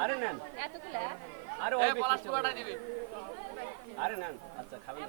আরে নেন আরে ওই পলাশ বাটা দিবি আরে নেন আচ্ছা খাবেন